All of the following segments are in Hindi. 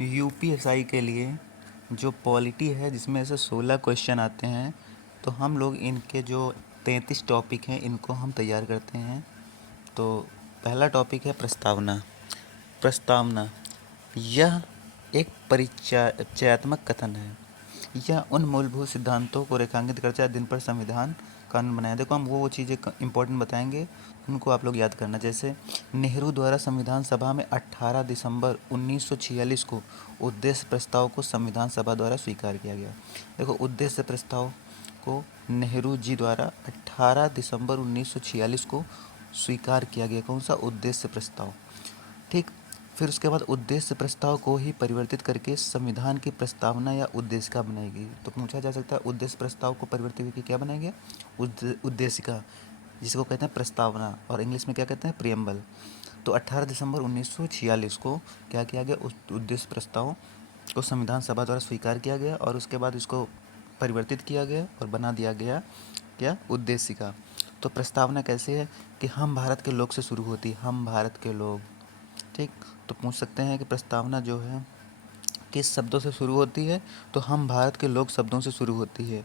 यूपीएसआई के लिए जो पॉलिटी है जिसमें से 16 क्वेश्चन आते हैं, तो हम लोग इनके जो 33 टॉपिक हैं इनको हम तैयार करते हैं। तो पहला टॉपिक है प्रस्तावना। प्रस्तावना यह एक परिचयात्मक कथन है। यह उन मूलभूत सिद्धांतों को रेखांकित करता है जिन पर संविधान कानून बनाया। देखो, हम वो चीज़ें इंपॉर्टेंट बताएंगे, उनको आप लोग याद करना। जैसे नेहरू द्वारा संविधान सभा में 18 दिसंबर 1946 को उद्देश्य प्रस्ताव को संविधान सभा द्वारा स्वीकार किया गया। देखो, उद्देश्य प्रस्ताव को नेहरू जी द्वारा 18 दिसंबर 1946 को स्वीकार किया गया। कौन सा? उद्देश्य प्रस्ताव। ठीक। फिर उसके बाद उद्देश्य प्रस्ताव को ही परिवर्तित करके संविधान की प्रस्तावना या उद्देशिका बनाएगी। तो पूछा जा सकता है उद्देश्य प्रस्ताव को परिवर्तित करके क्या बनाएंगे? उद्देशिका, जिसको कहते हैं प्रस्तावना, और इंग्लिश में क्या कहते हैं? प्रियम्बल। तो 18 दिसंबर 1946 को क्या किया गया? उस उद्देश्य प्रस्ताव को संविधान सभा द्वारा स्वीकार किया गया और उसके बाद इसको परिवर्तित किया गया और बना दिया गया क्या? उद्देशिका। तो प्रस्तावना कैसे है कि हम भारत के लोग से शुरू होती है। हम भारत के लोग। ठीक। तो पूछ सकते हैं कि प्रस्तावना जो है किस शब्दों से शुरू होती है? तो हम भारत के लोग शब्दों से शुरू होती है।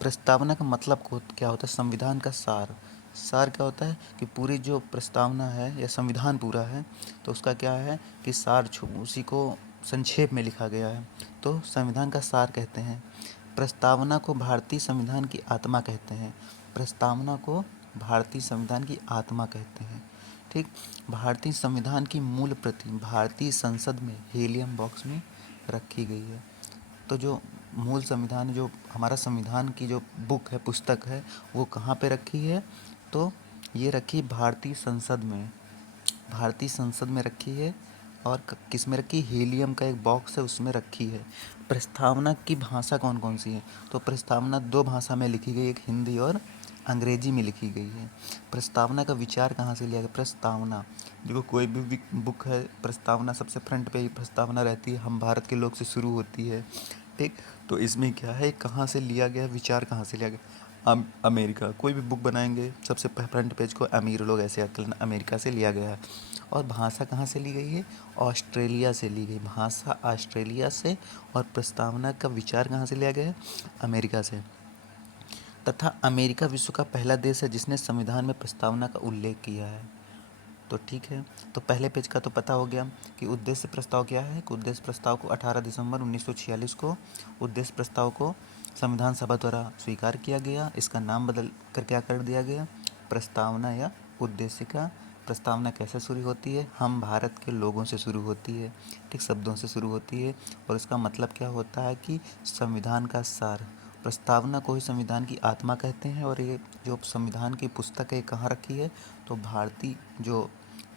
प्रस्तावना का मतलब क्या होता है? संविधान का सार। सार क्या होता है कि पूरी जो प्रस्तावना है या संविधान पूरा है तो उसका क्या है कि सार, उसी को संक्षेप में लिखा गया है, तो संविधान का सार कहते हैं। प्रस्तावना को भारतीय संविधान की आत्मा कहते हैं। प्रस्तावना को भारतीय संविधान की आत्मा कहते हैं। ठीक। भारतीय संविधान की मूल प्रति भारतीय संसद में हीलियम बॉक्स में रखी गई है। तो जो मूल संविधान, जो हमारा संविधान की जो बुक है, पुस्तक है, वो कहाँ पे रखी है? तो ये रखी भारतीय संसद में। भारतीय संसद में रखी है। और किस में रखी? हीलियम का एक बॉक्स है, उसमें रखी है। प्रस्तावना की भाषा कौन कौन सी है? तो प्रस्तावना 2 भाषा में लिखी गई, एक हिंदी और अंग्रेजी में लिखी गई है। प्रस्तावना का विचार कहाँ से लिया गया? प्रस्तावना, देखो कोई भी बुक है, प्रस्तावना सबसे फ्रंट पे ही प्रस्तावना रहती है, हम भारत के लोग से शुरू होती है। ठीक। तो इसमें क्या है, कहाँ से लिया गया, विचार कहाँ से लिया गया? अमेरिका। कोई भी बुक बनाएंगे सबसे फ्रंट पेज को अमीर लोग ऐसे याद कर लेना, अमेरिका से लिया गया है। और भाषा कहाँ से ली गई है? ऑस्ट्रेलिया से ली गई। भाषा ऑस्ट्रेलिया से। और प्रस्तावना का विचार कहाँ से लिया गया है? अमेरिका से। तथा अमेरिका विश्व का पहला देश है जिसने संविधान में प्रस्तावना का उल्लेख किया है। तो ठीक है, तो पहले पेज का तो पता हो गया कि उद्देश्य प्रस्ताव क्या है। कि उद्देश्य प्रस्ताव को 18 दिसंबर 1946 को उद्देश्य प्रस्ताव को संविधान सभा द्वारा स्वीकार किया गया। इसका नाम बदल कर क्या कर दिया गया? प्रस्तावना या उद्देशिका। प्रस्तावना कैसे शुरू होती है? हम भारत के लोगों से शुरू होती है। ठीक, शब्दों से शुरू होती है। और इसका मतलब क्या होता है कि संविधान का सार। प्रस्तावना को ही संविधान की आत्मा कहते हैं। और ये जो संविधान की पुस्तक है कहाँ रखी है? तो भारतीय जो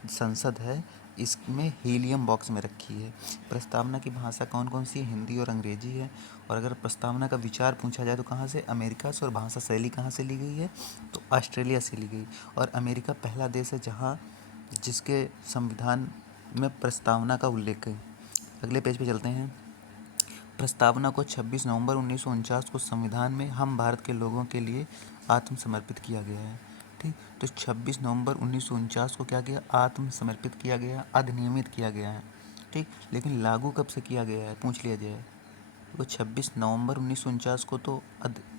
संसद है इसमें हीलियम बॉक्स में रखी है। प्रस्तावना की भाषा कौन कौन सी? हिंदी और अंग्रेजी है। और अगर प्रस्तावना का विचार पूछा जाए तो कहाँ से? अमेरिका से। और भाषा शैली कहाँ से ली गई है? तो ऑस्ट्रेलिया से ली गई। और अमेरिका पहला देश है जहाँ जिसके संविधान में प्रस्तावना का उल्लेख है। अगले पेज पे चलते हैं। प्रस्तावना को 26 नवंबर 1949 को संविधान में हम भारत के लोगों के लिए आत्मसमर्पित किया गया है। ठीक। तो 26 नवंबर 1949 को क्या किया? आत्मसमर्पित किया गया, अधिनियमित किया गया है। ठीक। लेकिन लागू कब से किया गया है? पूछ लिया जाए। वो 26 नवंबर 1949 को तो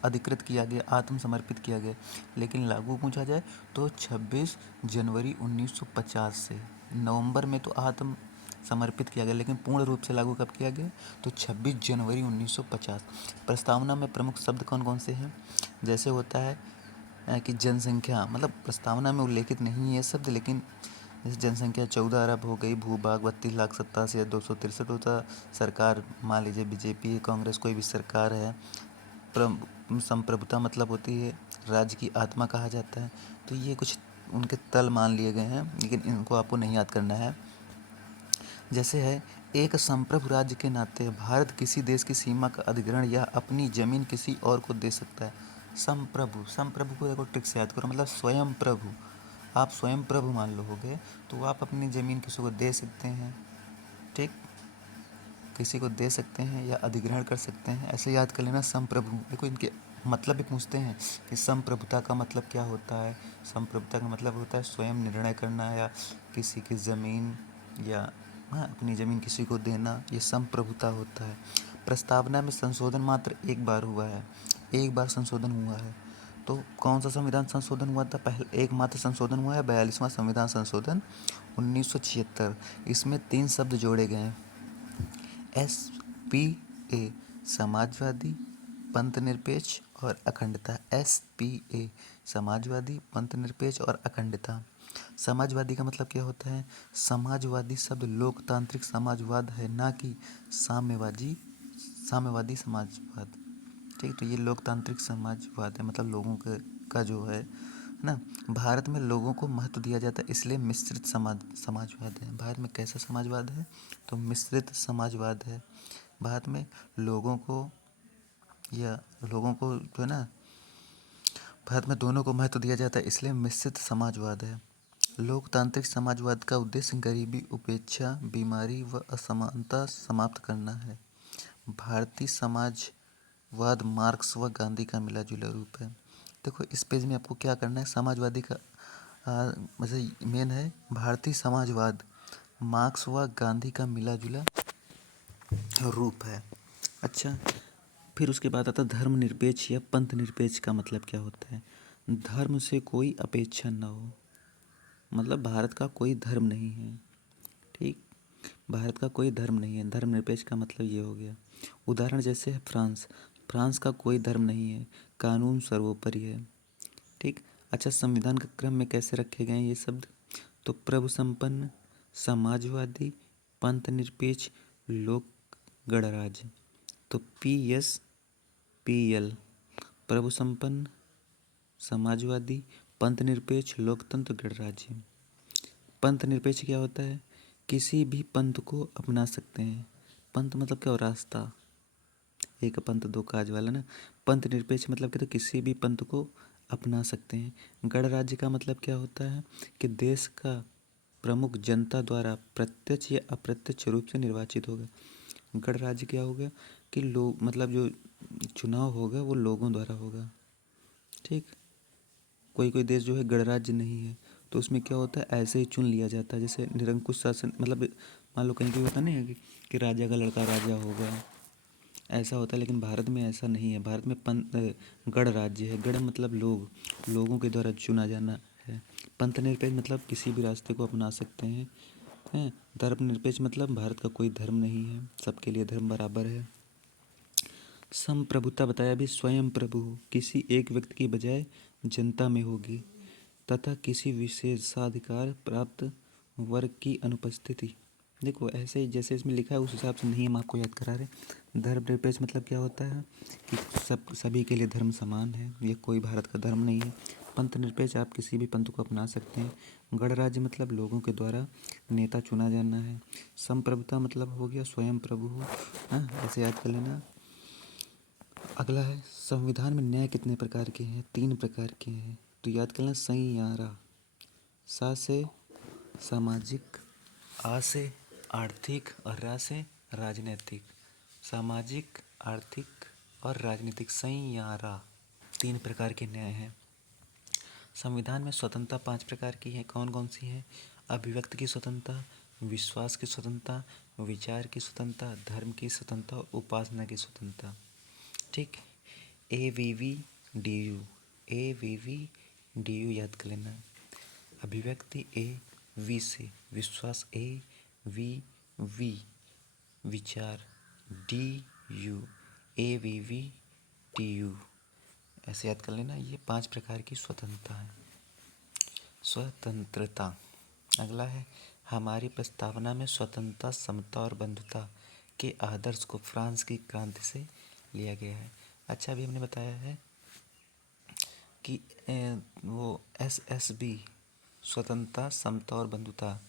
अधिकृत किया गया, आत्मसमर्पित किया गया। लेकिन लागू पूछा जाए तो 26 जनवरी 1950 से। नवंबर में तो आत्म समर्पित किया गया, लेकिन पूर्ण रूप से लागू कब किया गया? तो 26 जनवरी 1950। प्रस्तावना में प्रमुख शब्द कौन कौन से हैं? जैसे होता है कि जनसंख्या, मतलब प्रस्तावना में उल्लेखित नहीं है ये शब्द, लेकिन जैसे जनसंख्या 14 अरब हो गई, भूभाग 32,87,263 होता। सरकार मान लीजिए बीजेपी, कांग्रेस, कोई भी सरकार है। संप्रभुता मतलब होती है राज्य की आत्मा कहा जाता है। तो ये कुछ उनके तल मान लिए गए हैं, लेकिन इनको आपको नहीं याद करना है। जैसे है, एक संप्रभु राज्य के नाते भारत किसी देश की सीमा का अधिग्रहण या अपनी जमीन किसी और को दे सकता है। संप्रभु, संप्रभु को देखो ट्रिक से याद करो, मतलब स्वयं प्रभु। आप स्वयं प्रभु मान लो होगे तो आप अपनी ज़मीन किसी को दे सकते हैं। ठीक, किसी को दे सकते हैं या अधिग्रहण कर सकते हैं, ऐसे याद कर लेना संप्रभु। देखो इनके मतलब भी पूछते हैं कि संप्रभुता का मतलब क्या होता है। संप्रभुता का मतलब होता है स्वयं निर्णय करना या किसी की ज़मीन या हाँ, अपनी ज़मीन किसी को देना, ये संप्रभुता होता है। प्रस्तावना में संशोधन मात्र एक बार हुआ है, एक बार संशोधन हुआ है। तो कौन सा संविधान संशोधन हुआ था? पहले एकमात्र संशोधन हुआ है 42वां संविधान संशोधन 1976। इसमें 3 शब्द जोड़े गए हैं, SPA समाजवादी, पंथ निरपेक्ष और अखंडता। SPA समाजवादी, पंथ निरपेक्ष और अखंडता। समाजवादी का मतलब क्या होता है? समाजवादी शब्द लोकतांत्रिक समाजवाद है, ना कि साम्यवादी समाजवाद। ठीक, तो ये लोकतांत्रिक समाजवाद है, मतलब लोगों का जो है ना। भारत में लोगों को महत्व दिया जाता है, इसलिए मिश्रित समाजवाद है। भारत में कैसा समाजवाद है? तो मिश्रित समाजवाद है। भारत में लोगों को जो है ना, भारत में दोनों को महत्व दिया जाता है, इसलिए मिश्रित समाजवाद है। लोकतांत्रिक समाजवाद का उद्देश्य गरीबी, उपेक्षा, बीमारी व असमानता समाप्त करना है। भारतीय समाजवाद मार्क्स व गांधी का मिला जुला रूप है। देखो, इस पेज में आपको क्या करना है, समाजवादी का मतलब मेन है भारतीय समाजवाद मार्क्स व गांधी का मिला जुला रूप है। अच्छा, फिर उसके बाद आता धर्मनिरपेक्ष या पंथ निरपेक्ष का मतलब क्या होता है? धर्म से कोई अपेक्षा न हो, मतलब भारत का कोई धर्म नहीं है। ठीक, भारत का कोई धर्म नहीं है। धर्मनिरपेक्ष का मतलब ये हो गया। उदाहरण जैसे है फ्रांस, फ्रांस का कोई धर्म नहीं है, कानून सर्वोपरि है। ठीक। अच्छा, संविधान के क्रम में कैसे रखे गए हैं ये शब्द? तो प्रभु संपन्न, समाजवादी, पंथ निरपेक्ष, लोक गणराज्य। तो PSPL, प्रभु संपन्न, समाजवादी, पंथ निरपेक्ष, लोकतंत्र, गणराज्य। पंथ निरपेक्ष क्या होता है? किसी भी पंथ को अपना सकते हैं। पंथ मतलब क्या हो? रास्ता, एक पंथ दो काज वाला ना। पंथ निरपेक्ष मतलब कि तो किसी भी पंथ को अपना सकते हैं। गणराज्य का मतलब क्या होता है? कि देश का प्रमुख जनता द्वारा प्रत्यक्ष या अप्रत्यक्ष रूप से निर्वाचित होगा। गणराज्य क्या होगा? कि लोग, मतलब जो चुनाव होगा वो लोगों द्वारा होगा। ठीक, कोई कोई देश जो है गणराज्य नहीं है, तो उसमें क्या होता है, ऐसे ही चुन लिया जाता है। जैसे निरंकुश शासन, मतलब मान लो कहीं भी होता नहीं है कि राजा का लड़का राजा होगा, ऐसा होता है। लेकिन भारत में ऐसा नहीं है। भारत में गणराज्य है। गण मतलब लोग, लोगों के द्वारा चुना जाना है। पंथ निरपेक्ष मतलब किसी भी रास्ते को अपना सकते हैं। धर्मनिरपेक्ष मतलब भारत का कोई धर्म नहीं है, सबके लिए धर्म बराबर है। संप्रभुता बताया भी, स्वयं प्रभु किसी एक व्यक्ति की बजाय जनता में होगी तथा किसी विशेषाधिकार प्राप्त वर्ग की अनुपस्थिति। देखो, ऐसे ही जैसे इसमें लिखा है उस हिसाब से नहीं हम आपको याद करा रहे। धर्मनिरपेक्ष मतलब क्या होता है? कि सभी के लिए धर्म समान है, ये कोई भारत का धर्म नहीं है। पंथ निरपेक्ष, आप किसी भी पंथ को अपना सकते हैं। गणराज्य मतलब लोगों के द्वारा नेता चुना जाना है। संप्रभुता मतलब हो गया स्वयं प्रभु हो। हाँ, ऐसे याद कर लेना। अगला है, संविधान में न्याय कितने प्रकार के हैं? 3 प्रकार के हैं, तो याद करना। संयारा, सा से सामाजिक, आ से आर्थिक और रा से राजनीतिक। सामाजिक, आर्थिक और राजनीतिक, संयारा। 3 प्रकार के न्याय हैं। संविधान में स्वतंत्रता 5 प्रकार की है। कौन कौन सी हैं? अभिव्यक्ति की स्वतंत्रता, विश्वास की स्वतंत्रता, विचार की स्वतंत्रता, धर्म की स्वतंत्रता और उपासना की स्वतंत्रता। ठीक, AVVDU, AVVDU याद कर लेना। अभिव्यक्ति V से, विश्वास V, विचार DU, AVVDU, ऐसे याद कर लेना। ये 5 प्रकार की स्वतंत्रता है। स्वतंत्रता। अगला है, हमारी प्रस्तावना में स्वतंत्रता, समता और बंधुता के आदर्श को फ्रांस की क्रांति से लिया गया है। अच्छा, अभी हमने बताया है कि वो SSB, स्वतंत्रता, समता और बंधुता,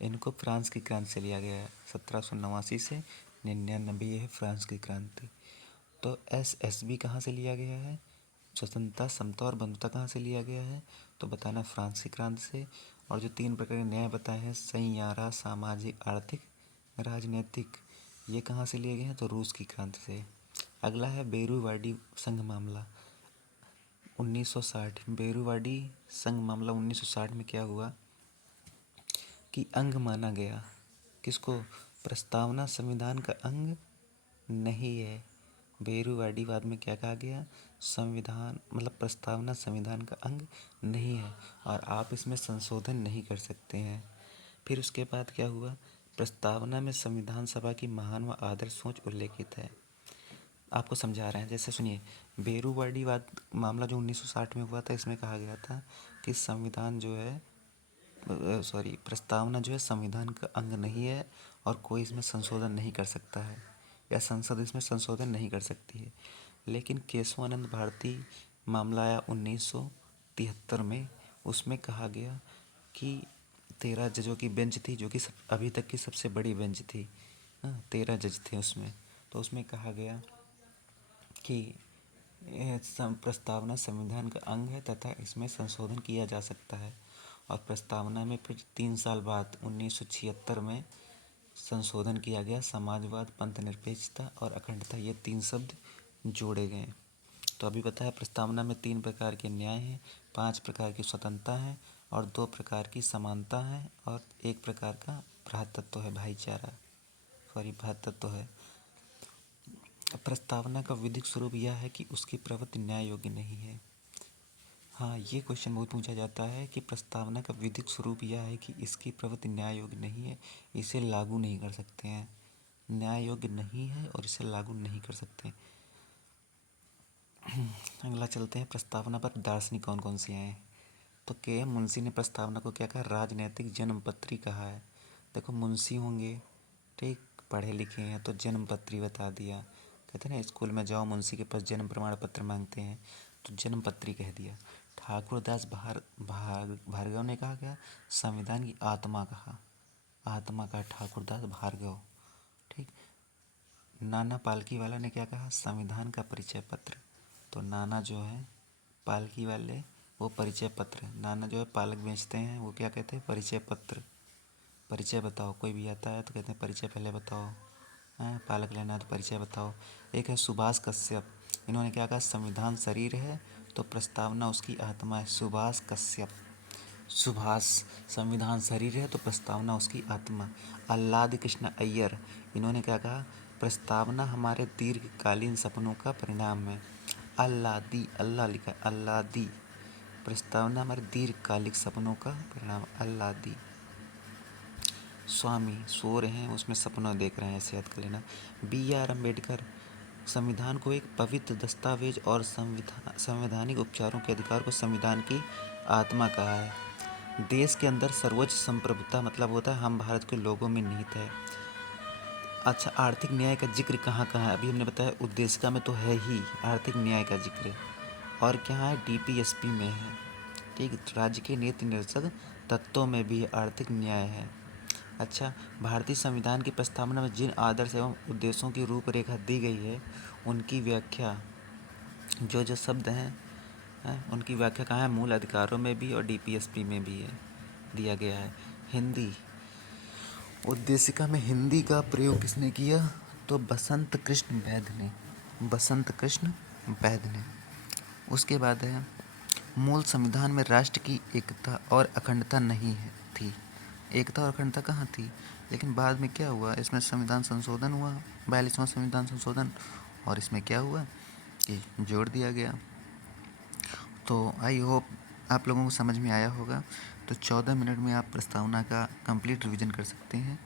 इनको फ्रांस की क्रांति से लिया गया है। 1789 से 99 है फ्रांस की क्रांति। तो SSB कहाँ से लिया गया है? स्वतंत्रता, समता और बंधुता कहाँ से लिया गया है? तो बताना फ्रांस की क्रांति से। और जो 3 प्रकार के न्याय बताए हैं, संयारा, सामाजिक, आर्थिक, राजनीतिक, ये कहाँ से लिए गए हैं? तो रूस की क्रांति से। अगला है बेरूवाड़ी संघ मामला 1960। बेरूवाड़ी संघ मामला 1960 में क्या हुआ कि अंग माना गया, किसको? प्रस्तावना संविधान का अंग नहीं है। बेरूवाड़ीवाद में क्या कहा गया? संविधान मतलब प्रस्तावना संविधान का अंग नहीं है और आप इसमें संशोधन नहीं कर सकते हैं। फिर उसके बाद क्या हुआ? प्रस्तावना में संविधान सभा की महान व आदर्श सोच उल्लेखित है। आपको समझा रहे हैं, जैसे सुनिए, बेरूवाड़ीवाद मामला जो 1960 में हुआ था, इसमें कहा गया था कि संविधान जो है प्रस्तावना जो है संविधान का अंग नहीं है और कोई इसमें संशोधन नहीं कर सकता है या संसद इसमें संशोधन नहीं कर सकती है। लेकिन केशवानंद भारती मामला आया 1973 में, उसमें कहा गया कि 13 जजों की बेंच थी, जो कि अभी तक की सबसे बड़ी बेंच थी। 13 जज थे उसमें। तो उसमें कहा गया कि प्रस्तावना संविधान का अंग है तथा इसमें संशोधन किया जा सकता है। और प्रस्तावना में फिर 3 साल बाद 1976 में संशोधन किया गया। समाजवाद, पंथनिरपेक्षता और अखंडता, ये 3 शब्द जोड़े गए। तो अभी बताया प्रस्तावना में 3 प्रकार के न्याय हैं, 5 प्रकार की स्वतंत्रता है और 2 प्रकार की समानता है और 1 प्रकार का भ्रातृत्व है, भाईचारा, भ्रातृत्व है। प्रस्तावना का विधिक स्वरूप यह है कि उसकी प्रवृत्ति न्याय योग्य नहीं है। हाँ, ये क्वेश्चन बहुत पूछा जाता है कि प्रस्तावना का विधिक स्वरूप यह है कि इसकी प्रवृत्ति न्याय योग्य नहीं है, इसे लागू नहीं कर सकते हैं। न्याय योग्य नहीं है और इसे लागू नहीं कर सकते। अगला चलते हैं, प्रस्तावना पर दार्शनिक कौन कौन से हैं। तो के.एम. मुंशी ने प्रस्तावना को क्या कहा? राजनैतिक जन्मपत्री कहा है। देखो, मुंशी होंगे, ठीक, पढ़े लिखे हैं, तो जन्मपत्री बता दिया। कहते हैं ना, स्कूल में जाओ मुंशी के पास जन्म प्रमाण पत्र मांगते हैं, तो जन्मपत्री कह दिया। ठाकुरदास भार्गव ने कहा क्या? संविधान की आत्मा कहा, आत्मा कहा ठाकुरदास भार्गव, ठीक। नाना पालकी वाला ने क्या कहा? संविधान का परिचय पत्र। तो नाना जो है पालकी वाले, वो परिचय पत्र। नाना जो है पालक बेचते हैं, वो क्या कहते हैं? परिचय पत्र। परिचय बताओ, कोई भी आता है तो कहते हैं परिचय पहले बताओ। पालक लेना है तो परिचय बताओ। एक है सुभाष कश्यप, इन्होंने क्या कहा? संविधान शरीर है तो प्रस्तावना उसकी आत्मा है। सुभाष कश्यप, सुभाष, संविधान शरीर है तो प्रस्तावना उसकी आत्मा। आह्लाद कृष्ण अय्यर, इन्होंने क्या कहा? प्रस्तावना हमारे दीर्घकालीन सपनों का परिणाम है। आह्लादी, अल्लाह लिखा, आह्लादी, प्रस्तावना हमारे दीर्घकालिक सपनों का परिणाम, आह्लादी। स्वामी, सो रहे हैं, उसमें सपना देख रहे हैं, ऐसे याद कर लेना। B.R. अम्बेडकर, संविधान को एक पवित्र दस्तावेज और संवैधानिक उपचारों के अधिकार को संविधान की आत्मा कहा है। देश के अंदर सर्वोच्च संप्रभुता मतलब होता है हम भारत के लोगों में निहित है। अच्छा, आर्थिक न्याय का जिक्र कहाँ कहाँ है? अभी हमने बताया उद्देशिका में तो है ही आर्थिक न्याय का जिक्र, और क्या है? DPSP में है, ठीक। राज्य के नीति निर्देशक तत्वों में भी आर्थिक न्याय है। अच्छा, भारतीय संविधान की प्रस्तावना में जिन आदर्श एवं उद्देश्यों की रूपरेखा दी गई है, उनकी व्याख्या, जो जो शब्द हैं उनकी व्याख्या कहाँ है? मूल अधिकारों में भी और DPSP में भी है, दिया गया है। हिंदी, उद्देशिका में हिंदी का प्रयोग किसने किया? तो बसंत कृष्ण वैध ने, बसंत कृष्ण वैध ने। उसके बाद है, मूल संविधान में राष्ट्र की एकता और अखंडता नहीं है थी। एकता और अखंडता कहाँ थी? लेकिन बाद में क्या हुआ? इसमें संविधान संशोधन हुआ, 42वां संविधान संशोधन, और इसमें क्या हुआ कि जोड़ दिया गया। तो आई होप आप लोगों को समझ में आया होगा। तो 14 मिनट में आप प्रस्तावना का कंप्लीट रिवीजन कर सकते हैं।